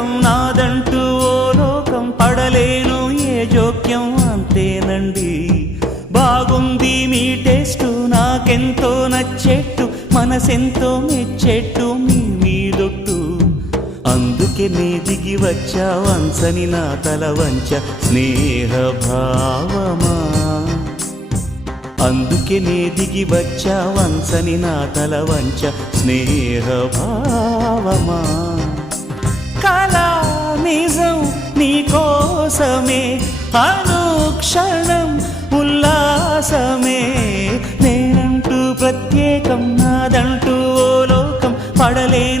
ప్రత్యేకం నాదంటూ ఓ లోకం పడలేను ఏ జోక్యం అంతేనండి బాగుంది మీ టేస్టు నాకెంతో నచ్చేట్టు మనసెంతో మెచ్చేట్టు మీ మీదొట్టు అందుకే నే దిగి వచ్చా వంచని నా తల వంచ స్నేహ భావమా అందుకే నే దిగి వచ్చా వంచని నా తల వంచ స్నేహ భావమా కళా నిజం నీ కోసమే అనుక్షణం ఉల్లాసమే నేనంటూ ప్రత్యేకం నాదంటూ ఓ లోకం పడలేను